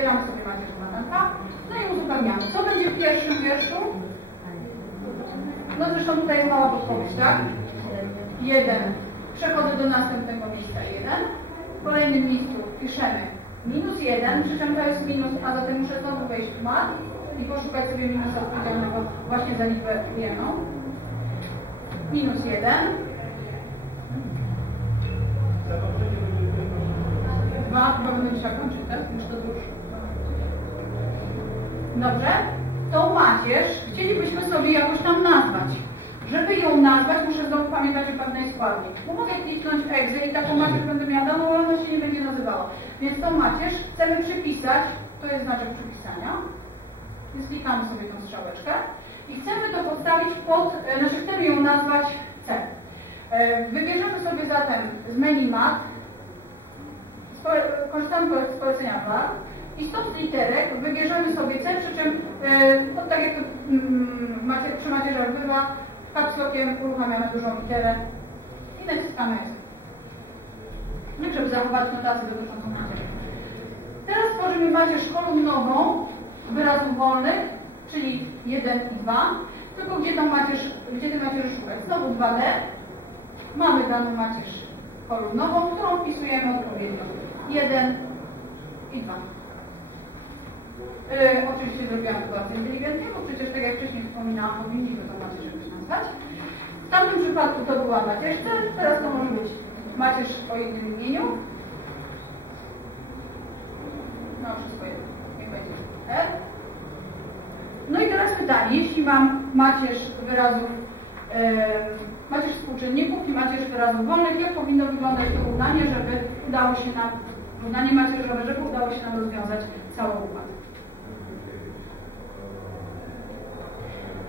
Zbieramy sobie macierz matanka, no i uzupełniamy. Co będzie w pierwszym wierszu? No zresztą tutaj jest mała podpowiedź, tak? Jeden. Przechodzę do następnego miejsca jeden. W kolejnym miejscu piszemy minus jeden, przy czym to jest minus, a zatem muszę znowu wejść w mat i poszukać sobie minusa odpowiedzialnego właśnie za liczbę ujemną. Minus jeden. Dwa, chyba będę musiała kończyć, tak? Już to dużo. Dobrze? Tą macierz chcielibyśmy sobie jakoś tam nazwać. Żeby ją nazwać, muszę znowu pamiętać o pewnej składni. Bo mogę kliknąć egzy i taką macierz będę miała daną, ale ona się nie będzie nazywała. Więc tą macierz chcemy przypisać, to jest znaczek przypisania. Więc klikamy sobie tą strzałeczkę i chcemy to podstawić pod, e, znaczy chcemy ją nazwać C. E, Wybierzemy sobie zatem z menu mat, korzystamy z polecenia var i stąd literek wybierzemy sobie C, przy czym e, no, tak jak mm, macie, przy macierzach bywa, kapslokiem uruchamiamy dużą literę i naciskamy Enter. Tak, żeby zachować notację dotyczącą macierzy. Teraz tworzymy macierz kolumnową wyrazów wolnych, czyli 1 i 2. Tylko gdzie tą macierz, gdzie tej macierzy szukać? Znowu 2D. Mamy daną macierz kolumnową, którą wpisujemy odpowiednio. 1 i 2. Yy, oczywiście zrobiłam to bardzo inteligentnie, bo przecież tak jak wcześniej wspominałam, powinniśmy tą macierz jakoś nazwać. W tamtym przypadku to była macierz C, teraz to może być macierz o jednym imieniu. No wszystko jedno, niech będzie R. No i teraz pytanie, jeśli mam macierz wyrazów, yy, macierz współczynników i macierz wyrazów wolnych, jak powinno wyglądać to równanie, żeby udało się nam, równanie macierzowe, udało się nam rozwiązać cały układ.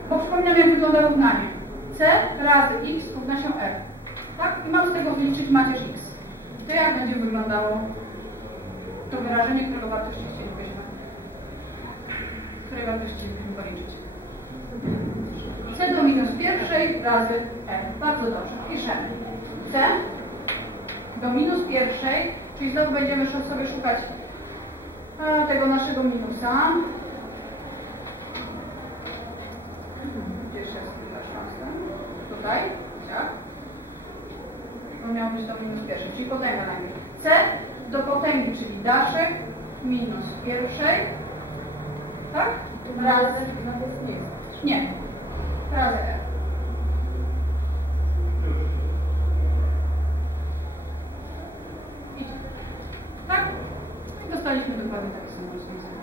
Bo przypominam, jak wygląda równanie. C razy x równa się f. Tak? I mam z tego wyliczyć macierz x. To jak będzie wyglądało to wyrażenie, którego wartości chcielibyśmy, której wartości chcielibyśmy policzyć. C do minus pierwszej razy f. Bardzo dobrze. Piszemy. C do minus pierwszej, czyli znowu będziemy sobie szukać e, tego naszego minusa. Pierwszy jest tutaj, tak? To miało być do minus pierwszej, czyli potęga najpierw. C do potęgi, czyli daszek minus pierwszej, tak? Razy, nie, razy R. Tak? No I dostaliśmy dokładnie takie samo rozwiązanie.